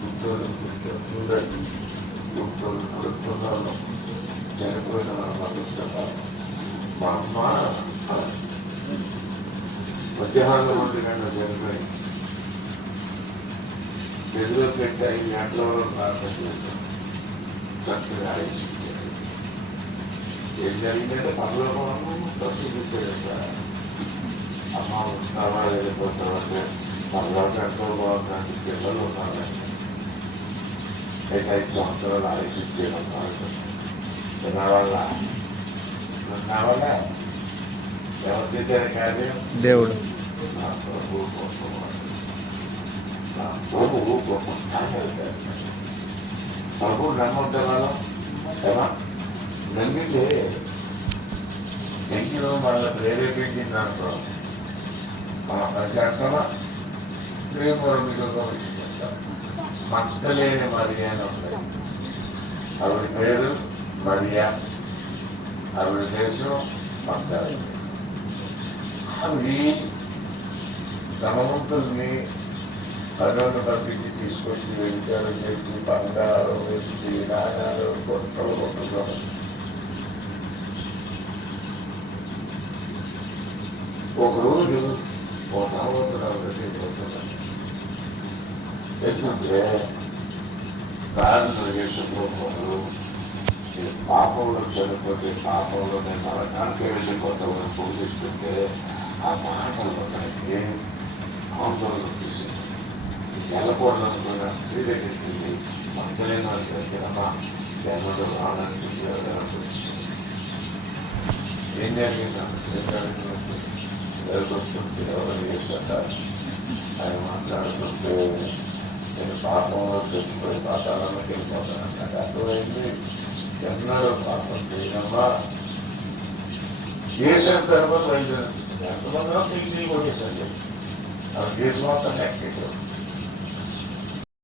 గుంటూరు గుంటూరు చనిపోయిన మద్దతు మా అమ్మ మధ్యాహ్నం 1 గంటల చనిపోయింది. ఎదురు పెట్టి 5 గంటల వరకు చక్కగా ఏం జరిగిందంటే పనులకోవడము ఖర్చు చూసేది సార్. అమ్మ ఉంటావా వెళ్ళిపోతామంటే పనులకు ఎంతో బాగుందంటే పిల్లలు ఉన్నారండి. 5 సంవత్సరాలు ఆలోచించేయడం నా వల్ల ఎవరు చేశారు కార్యం? దేవుడు. నా ప్రభువు కోసం నా ప్రభువు కోసం ప్రభువు నమ్ముంటే వాళ్ళు ఏమా నమ్మితే ఎంకిలో వాళ్ళ ప్రేరేపించింది అనుకో మన ప్రజాసమ ప్రేమలో ఇష్టపడతాం. మక్కలేని మరియా అని ఉంటాయి. ఆవిడ పేరు మరియా, ఆవిడ దేశం మక్క. ఆవిడ ధనవంతుల్ని పనులను పంపించి తీసుకొచ్చి వెంచారు చేసి బంగారం వేసి నాణాలు కొట్టలు కొట్టుకోవాలి. ఒకరోజు ఒక ధనవంతుడు ఎందుకంటే ప్రార్థన చేసుకున్నప్పుడు పాపంలో చనిపోతే పాపంలో నేను నరకానికి వెళ్ళిపోతామని పూజిస్తుంటే ఆ మాటలు మనకి ఆందోళన తీసింది. వెళ్ళకూడదనుకున్న స్త్రీ దగ్గరికి మంత్రులైన దగ్గరమ్మా జన్మలో రావడానికి ఏం జరిగిందంటే వస్తుంది ఎవరు చేస్తుంటారు. ఆయన మాట్లాడుతుంటే నేను పాపంలో చచ్చిపోయి పాతాళంలోకి వెళ్ళిపోతాను. నాకు అర్థమైంది ఎన్నడూ పాపం చేయడమ్మా చేసిన తర్వాత బయలుదేరుతుంది. ఎంతమందిలో పిల్లలు కొట్టేసండి. అది కేసు మొత్తం యాక్టివ్